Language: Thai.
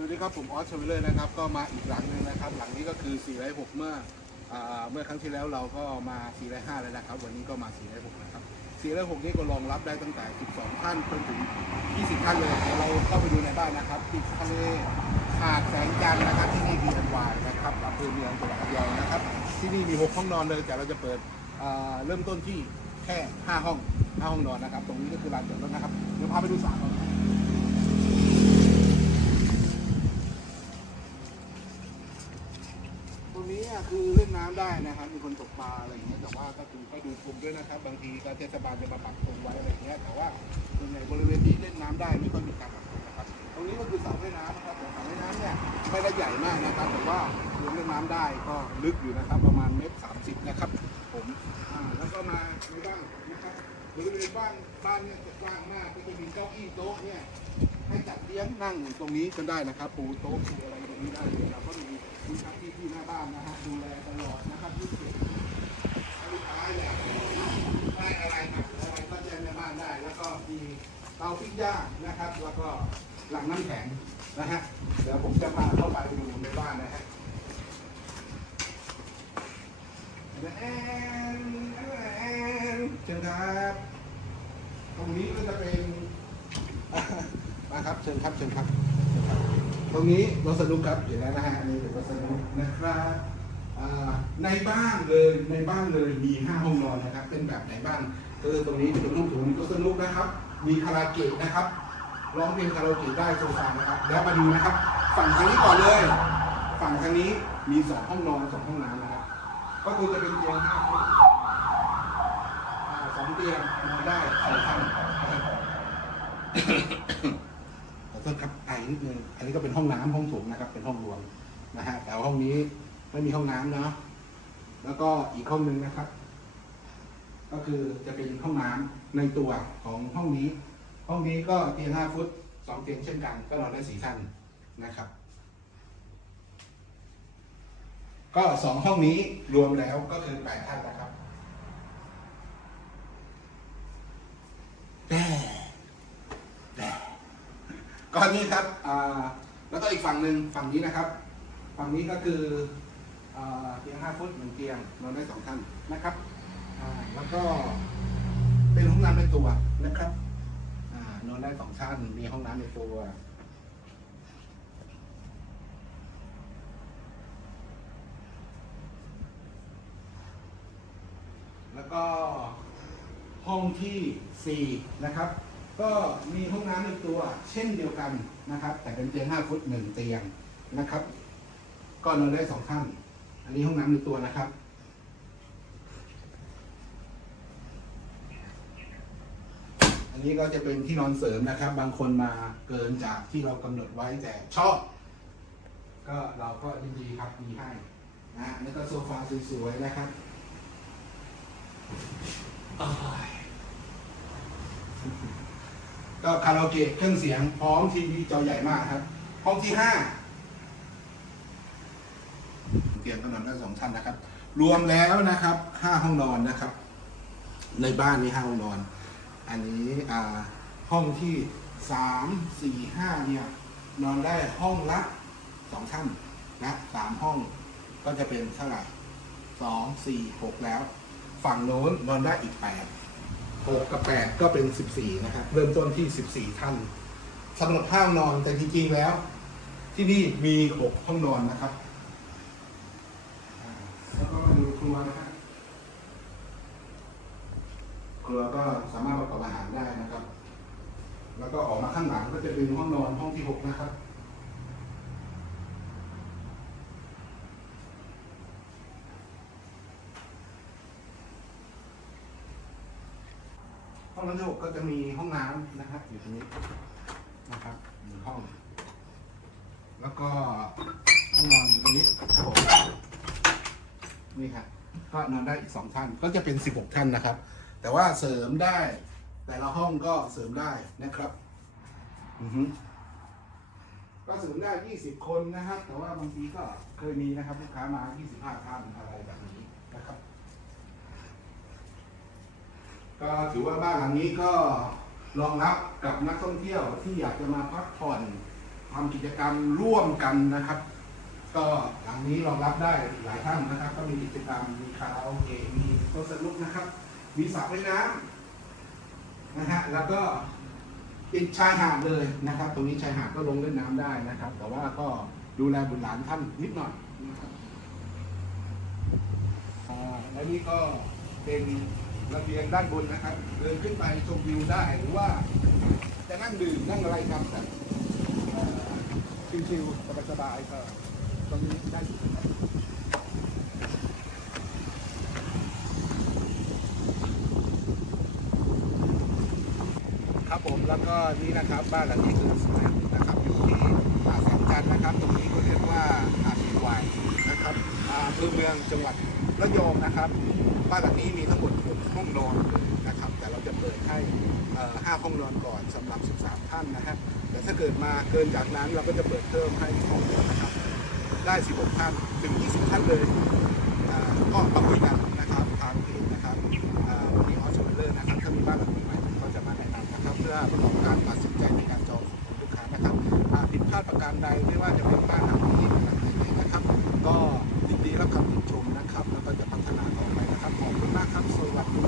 สวัสดีครับผมออสชวิลเลอร์นะครับก็มาอีกหลังหนึ่งนะครับ หลังนี้ก็คือ4 0 6เมื่ออเมื่อครั้งที่แล้วเราก็มา4 0 5แล้วนะครับ วันนี้ก็มา4 0 6นะครับ4 0 6นี่ก็รองรับได้ตั้งแต่ 12 ท่านจนถึง 20 ท่านเลยเดี๋ยวเราเข้าไปดูในบ้านนะครับติดทะเลหาดแสงจันทร์นะครับที่นี่มีอันวายนะครับอำเภอเมืองจังหวัดระยองนะครับ ที่นี่มี 6 ห้องนอนเลยแต่เราจะเปิดเริ่มต้นที่แค่ 5 ห้อง 5 ห้องนอนนะครับ ตรงนี้ก็คือลานจอดรถนะครับเดี๋ยวพาไปดูสระก่อน ตรง นี้อ่คือเล่นน้ำได้นะครับ มีคนตกปลาอะไรอย่างเงี้ยแต่ว่าก็คือก็ดูคุมด้วยนะครับ บางทีก็เทศบาลจะมาปักตรงไว้อะไรอย่างเงี้ยแต่ว่าส่วนใหญ่บริเวณนี้เล่นน้ำได้ไม่ค่อยมีการปักตรงนะครับ ตรงนี้ก็คือสระว่ายน้ำนะครับแต่สระว่ายน้ำเนี่ยไม่ได้ใหญ่มากนะครับแต่ว่าเล่นน้ำได้ก็ลึกอยู่นะครับ ประมาณเมตรสามสิบนะครับผมอ่าแล้วก็มาในบ้านนะครับบริเวณบ้านบ้านเนี่ยจะกว้างมากก็จะมีเก้าอี้โต๊ะเนี่ยให้จัดเลี้ยงนั่งตรงนี้กันได้นะครับ ปูโต๊ะปูอะไรตรงนี้ได้เลยเราก็มีานนะฮะดูแลตลอดนะครับยี่สิบลูกค้าอยากได้อะไรครับอะไรก็แจ้งในบ้านได้ แล้วก็มีเตาปิ้งย่างนะครับ แล้วก็หลังน้ำแข็งนะฮะเดี๋ยวผมจะพาเข้าไปดูในบ้านนะฮะแอนแอนเชิญครับตรงนี้ก็จะเป็นมาครับเชิญครับเชิญครับเชิญครับ ตรงนี้รถสนุกครับเห็นแล้วนะฮะนี่เป็นรถสนุกนะครับในบ้านเลยในบ้านเลยมีห้าห้องนอนนะครับ เป็นแบบไหนบ้างคือตรงนี้เป็นห้องโถงรถสนุกนะครับ มีคาราเกะนะครับร้องเพลงคาราโอเกะได้โซฟานะครับ แล้วมาดูนะครับ ฝั่งทางนี้ก่อนเลย ฝั่งทางนี้มีสองห้องนอนสองห้องน้ำนะครับก็คือจะเป็นเตียงห้าฟุตอ่าสองเตียงนอนได้สองท่านขอโทษครับ ไอนิดนึง อันนี้ก็เป็นห้องน้ำห้องโถงนะครับ เป็นห้องรวมนะฮะ แต่ห้องนี้ไม่มีห้องน้ำเนาะ แล้วก็อีกห้องหนึ่งนะครับ ก็คือจะเป็นห้องน้ำในตัวของห้องนี้ ห้องนี้ก็เตียงห้าฟุตสองเตียงเช่นกัน ก็นอนได้สี่ท่านนะครับ ก็สองห้องนี้รวมแล้วก็คือแปดท่านนะครับแต่ ก็นี่ครับอ่าแล้วก็อีกฝั่งหนึ่งฝั่งนี้นะครับ ฝั่งนี้ก็คืออ่าเตียงห้าฟุตหนึ่งเตียงนอนได้สองท่านนะครับอ่าแล้วก็เป็นห้องน้ำในตัวนะครับอ่านอนได้สองท่านมีห้องน้ำในตัวแล้วก็ห้องที่สี่นะครับ ก็มีห้องน้ำในตัว เช่นเดียวกันนะครับ แต่เป็นเตียง 5 ฟุตหนึ่งเตียงนะครับ ก็นอนได้สองท่าน อันนี้ห้องน้ำในตัวนะครับ อันนี้ก็จะเป็นที่นอนเสริมนะครับ บางคนมาเกินจากที่เรากำหนดไว้แต่ชอบ ก็เราก็ยินดีครับมีให้นะฮะแล้วก็โซฟาสวยๆนะครับ ก็คาราโอเกะเครื่องเสียงพร้อมทีวีจอใหญ่มากครับ ห้องที่ห้าเตียงก็นอนได้สองท่านนะครับ รวมแล้วนะครับห้าห้องนอนนะครับ ในบ้านนี้ห้าห้องนอน อันนี้อ่าห้องที่สามสี่ห้าเนี่ยนอนได้ห้องละสองท่านนะสามห้องก็จะเป็นเท่าไหร่สองสี่หกแล้ว ฝั่งโน้นนอนได้อีกแปด หกกับแปดก็เป็นสิบสี่นะครับ เริ่มต้นที่สิบสี่ท่านสำหรับห้องนอนแต่จริงๆแล้ว ที่นี่มีหกห้องนอนนะครับแล้วก็มาดูครัวนะครับครัวก็สามารถประกอบอาหารได้นะครับ แล้วก็ออกมาข้างหลังก็จะเป็นห้องนอนห้องที่หกนะครับ ห้องน้ำที่หกก็จะมีห้องน้ำนะครับอยู่ตรงนี้นะครับหนึ่งห้อง แล้วก็ห้องนอนอยู่ตรงนี้ครับผมนี่ครับก็นอนได้อีกสองท่านก็จะเป็นสิบหกท่านนะครับ แต่ว่าเสริมได้ แต่ละห้องก็เสริมได้นะครับอือฮึก็เสริมได้ยี่สิบคนนะครับ แต่ว่าบางทีก็เคยมีนะครับลูกค้ามายี่สิบห้าท่านอะไรแบบนี้นะครับ ก็ถือว่าบ้านหลังนี้ก็รองรับกับนักท่องเที่ยวที่อยากจะมาพักผ่อนทำกิจกรรมร่วมกันนะครับ ก็หลังนี้รองรับได้หลายท่านนะครับ ก็มีกิจกรรมมีคาราโอเกะมีโต๊ะสนุกนะครับ มีสระว่ายน้ำนะฮะแล้วก็เป็นชายหาดเลยนะครับ ตรงนี้ชายหาดก็ลงเล่นน้ำได้นะครับ แต่ว่าก็ดูแลบุตรหลานท่านนิดหน่อยนะครับอ่าและนี่ก็เป็น ระเบียงด้านบนนะครับ เดินขึ้นไปชมวิวได้หรือว่า จะนั่งดื่มนั่งอะไรครับแบบเอ่ชิลๆสบายๆก็ตรงนี้ได้อยู่นะครับผมแล้วก็นี่นะครับบ้านหลังนี้คือสวนนะครับอยู่ที่หาดแสงจันทร์นะครับ ตรงนี้ก็เรียกว่าหาดสีวายนะครับอำเภอเมืองจังหวัดระยองนะครับ บ้านหลังนี้มีทั้งหมด6ห้องนอนนะครับ แต่เราจะเปิดให้เอ่อห้องนอนก่อนสำหรับ 13 ท่านนะฮะแต่ถ้าเกิดมาเกินจากนั้นเราก็จะเปิดเพิ่มให้ห้องนะครับได้ 16 ท่านถึง 20 ท่านเลยก็มาคุยกันนะครับทางเพจนะครับอ่าวันนี้ออชเวลเลอร์นะครับถ้ามีบ้านหลังใหม่ก็จะมาแนะนำนะครับ เพื่อประกอบการตัดสินใจในการจองของลูกค้านะครับผิดพลาดประการใดไม่ว่าจะเป็นบ้านหลังนี้หรือหลังไหนนะครับ ก็ยินดีรับคำติชมนะครับแล้วก็จะ Thank you.